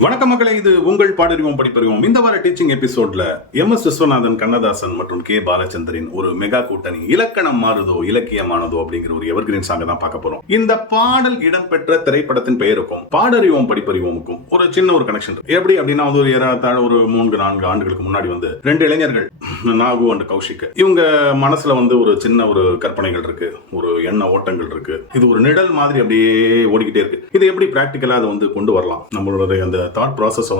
வணக்க மக்களே, இது உங்கள் பாடறிவோம் படிப்பறிவோம். இந்த வார டீச்சிங் எபிசோட்ல எம்.எஸ். விஸ்வநாதன், கண்ணதாசன் மற்றும் கே. பாலச்சந்தரின் ஒரு மெகா கூட்டணி இலக்கணம் மாறுதோ இலக்கியமானதோ அப்படிங்கிற ஒரு எவர்கிரீன் சாங் தான் பார்க்க போறோம். இந்த பாடல் இடம்பெற்ற திரைப்படத்தின் பெயருக்கும் பாடறிவோம் படிப்பறிவோமுக்கும் ஒரு சின்ன ஒரு கனெக்ஷன் இருக்கு. எப்படி அப்படின்னா ஒரு ஏறத்தாழ ஒரு 3-4 ஆண்டுகளுக்கு முன்னாடி ரெண்டு இளைஞர்கள், நாகு அண்ட் கௌஷிக், இவங்க மனசுல ஒரு சின்ன ஒரு கற்பனைகள் இருக்கு, ஒரு எண்ண ஓட்டங்கள் இருக்கு. இது ஒரு நிழல் மாதிரி அப்படியே ஓடிக்கிட்டே இருக்கு. இது எப்படி பிராக்டிக்கலா அதை கொண்டு வரலாம், நம்மளுடைய அந்த தாட் ப்ராசஸ்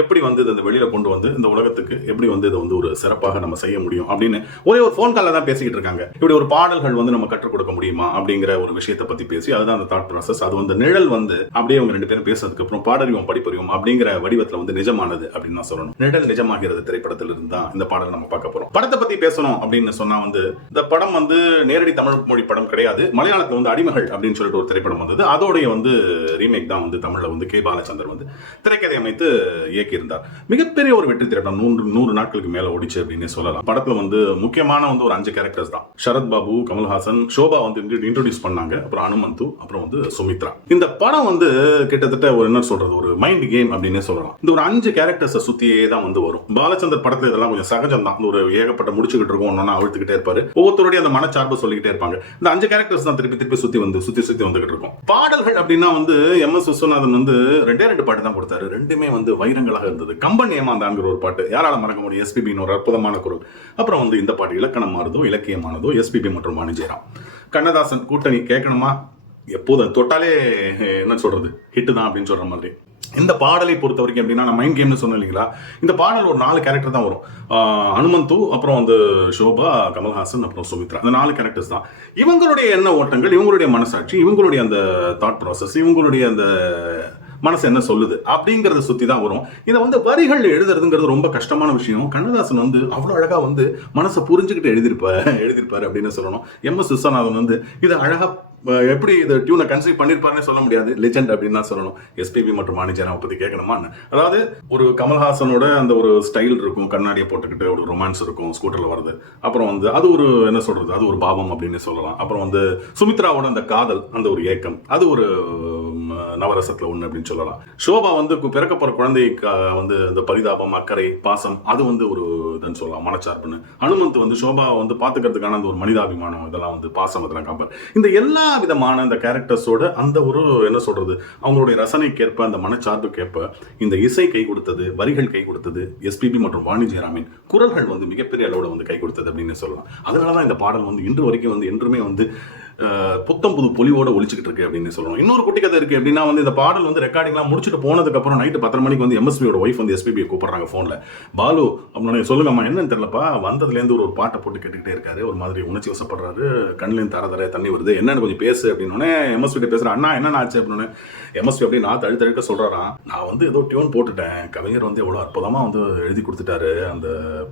எப்படி இந்த வெளியில கொண்டு இந்த உலகத்துக்கு எப்படி இதை ஒரு சிறப்பாக நம்ம செய்ய முடியும் அப்படின்னு ஒரே ஒரு போன் கால்ல தான் பேசிக்கிட்டு இருக்காங்க. இப்படி ஒரு பாடல்கள் நம்ம கற்றுக் கொடுக்க முடியுமா அப்படிங்கிற ஒரு விஷயத்தை பத்தி பேசி, அதுதான் அந்த தாட் ப்ராசஸ். அது நிழல் அப்படியே அவங்க ரெண்டு பேரும் பேசுறதுக்கு அப்புறம் பாடறிவோம் படிப்பறிவோம் அப்படிங்கிற வடிவத்துல நிஜமானது அப்படின்னு தான் சொல்லணும். நிழல் நிஜமாகிறது திரைப்படத்தில் இருந்து தான் இந்த பாடல் நம்ம பார்க்க போறோம். படத்தை பத்தி பேசணும் அப்படின்னு சொன்னா இந்த படம் நேரடி தமிழ் மொழி படம் கிடையாது. மலையாளத்துல அடிமகள் அப்படின்னு சொல்லிட்டு ஒரு திரைப்படம் வந்தது. அதோடைய ரீமேக் தான் தமிழ்ல கே. பாலச்சந்தர் திரைக்கதை அமைத்து இயக்கியிருந்தார். மிகப்பெரிய ஒரு வெற்றி திரைப்படம், 100 நாட்களுக்கு மேல ஓடிச்சு அப்படின்னு சொல்லலாம். படத்துல முக்கியமான ஒரு 5 கேரக்டர்ஸ் தான். சரத் பாபு, கமல்ஹாசன், ஷோபா இன்ட்ரோடியூஸ் பண்ணாங்க. அப்புறம் அனுமந்து, அப்புறம் சுமித்ரா. இந்த படம் கிட்டத்தட்ட ஒரு என்ன சொல்றது, ஒரு மைண்ட் கேம் அப்படின்னு சொல்லலாம். இந்த ஒரு 5 கேரக்டர்ஸ் சுத்தியே தான் வரும். பாலச்சந்தர் படத்துல இதெல்லாம் கொஞ்சம் சகஜம் தான். ஒரு ஏகப்பட்ட முடிச்சுக்கிட்டு இருக்கும், ஒன்னொன்னா அழுத்துக்கிட்டே இருப்பாரு. ஒவ்வொருத்தருடைய அந்த மனச்சார்பு சொல்லிக்கிட்டே இருப்பாங்க. இந்த 5 கேரக்டர்ஸ் தான் திருப்பி சுத்தி வந்துகிட்டு இருக்கும். பாடல்கள் அப்படின்னா எம்.எஸ். விஸ்வநாதன் 2 பாட்டு தான் கொடுத்தாரு. ரெண்டுமே வைரங்களாக இருந்தது. கம்பன் ஏமாந்தாங்கிற ஒரு பாட்டு, யாரால மறக்க முடியும், எஸ்பிபி ஒரு அற்புதமான குரல். அப்புறம் இந்த பாட்டு இலக்கணம் மாறுதோ இலக்கியமானதோ, எஸ்பிபி மற்றும் வாணி ஜெயராம். கண்ணதாசன் கூட்டணி கேட்கணுமா, எப்போதும் தொட்டாலே என்ன சொல்றது, ஹிட் தான் அப்படின்னு சொல்ற மாதிரி. இந்த பாடலை பொறுத்த வரைக்கும் எப்படின்னா, நான் மைண்ட் கேம்னு சொன்னேன் இல்லைங்களா, இந்த பாடல் ஒரு 4 கேரக்டர் தான் வரும். அனுமந்து, அப்புறம் ஷோபா, கமல்ஹாசன், அப்புறம் சுமித்ரா. அந்த 4 கேரக்டர்ஸ் தான். இவங்களுடைய எண்ண ஓட்டங்கள், இவங்களுடைய மனசாட்சி, இவங்களுடைய அந்த தாட் ப்ராசஸ், இவங்களுடைய அந்த மனசு என்ன சொல்லுது அப்படிங்கறத சுத்தி தான் வரும். இதை வரிகள் எழுதுறதுங்கிறது ரொம்ப கஷ்டமான விஷயம். கண்ணதாசன் அவ்வளவு அழகா மனசை புரிஞ்சுக்கிட்டு எழுதிருப்பாரு அப்படின்னு சொல்லணும். எம்.எஸ். விஸ்வநாதன் இதை அழகா எப்படி இந்த டியூனை கன்சீவ் பண்ணிருப்பாருன்னு சொல்ல முடியாது, லெஜெண்ட் அப்படின்னு தான் சொல்லணும். எஸ்பிபி மற்றும் வாணி ஜெயராம் பத்தி கேட்கணுமா, அதாவது ஒரு கமல்ஹாசனோட அந்த ஒரு ஸ்டைல் இருக்கும், கண்ணாடியை போட்டுக்கிட்டு ஒரு ரொமான்ஸ் இருக்கும், ஸ்கூட்டர்ல வருது. அப்புறம் அது ஒரு என்ன சொல்றது, அது ஒரு பாவம் அப்படின்னு சொல்லலாம். அப்புறம் சுமித்ராவோட அந்த காதல், அந்த ஒரு ஏக்கம், அது ஒரு நவரசத்துல ஒண்ணு அப்படின்னு சொல்லலாம். ஷோபா பிறக்க போற குழந்தைக்கு இந்த பரிதாபம், அக்கறை, பாசம், அது ஒரு இதுன்னு சொல்லலாம், மனச்சார்புன்னு. அனுமந்த் ஷோபா பாத்துக்கிறதுக்கான அந்த ஒரு மனிதாபிமானம், இதெல்லாம் பாசம், இதெல்லாம் காம்பர். இந்த எல்லா விதமான அந்த கேரக்டர்ஸோட அந்த ஒரு என்ன சொல்றது, அவங்களுடைய ரசனைக்கேற்ப, அந்த மனச்சார்புக்கேற்ப இந்த இசை கை கொடுத்தது, வரிகள் கை கொடுத்தது, எஸ்பிபி மற்றும் வாணி ஜெயராமின் குரல்கள் மிகப்பெரிய அளவோட கை கொடுத்தது அப்படின்னு சொல்லலாம். அதனாலதான் இந்த பாடல் இன்று வரைக்கும் என்றுமே புத்தம் புது பொலிவோட ஒழிச்சுக்கிட்டு இருக்கு அப்படின்னு சொல்லணும். இன்னொரு குட்டி கதை இருக்கு. எப்படின்னா இந்த பாடல் ரெக்கார்டிங்லாம் முடிச்சுட்டு போனதுக்கு அப்புறம் நைட்டு 10 மணிக்கு எம்எஸ்பியோட ஒய்ஃப் எஸ்பிபியை கூப்பிடுறாங்க போன்ல. பாலு அப்படின்னு சொல்லுங்கம்மா, என்னன்னு தெரியலப்பா, வந்ததுலேருந்து ஒரு பாட்டை போட்டு கேட்டுக்கிட்டே இருக்காரு, ஒரு மாதிரி உணர்ச்சி வசப்படுறாரு, கண்ணிலேருந்து தர தண்ணி வருது, என்னன்னு கொஞ்சம் பேசு அப்படின்னு எம்எஸ்பி பேசுறேன். அண்ணா என்ன ஆச்சு அப்படின்னு எம்எஸ்பி அப்படி நான் தழுக்க சொல்றாராம். நான் ஏதோ டியூன் போட்டுட்டேன், கவிஞர் எவ்வளவு அற்புதமா எழுதி கொடுத்துட்டாரு அந்த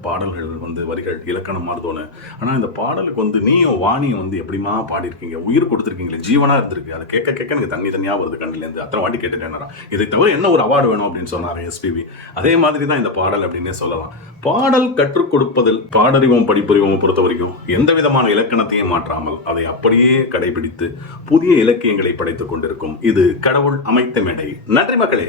பாடல்கள், வரிகள் இலக்கணம் மாறுதோன்னு. ஆனா இந்த பாடலுக்கு நீயும் வாணியும் எப்படிமா பாடி உயிர் கொடுத்திருக்கீங்களே, ஜீவனா இருந்திருக்கு, அதை கேட்க எனக்கு தண்ணியா வருது கண்ணில இருந்து, அத்தனை வாட்டி கேட்டுட்டேன். இதை தவிர என்ன ஒரு அவார்டு வேணும் அப்படின்னு சொன்னாரு எஸ்பிபி. அதே மாதிரி தான் இந்த பாடல் அப்படின்னே சொல்லலாம். பாடல் கற்றுக் கொடுப்பதில் பாடறிவோம் படிப்பறிவோம் பொறுத்த வரைக்கும் எந்த விதமான இலக்கணத்தையும் மாற்றாமல் அதை அப்படியே கடைபிடித்து புதிய இலக்கியங்களை படைத்துக் கொண்டிருக்கும் இது கடவுள் அமைத்த மேடை. நன்றி மக்களே.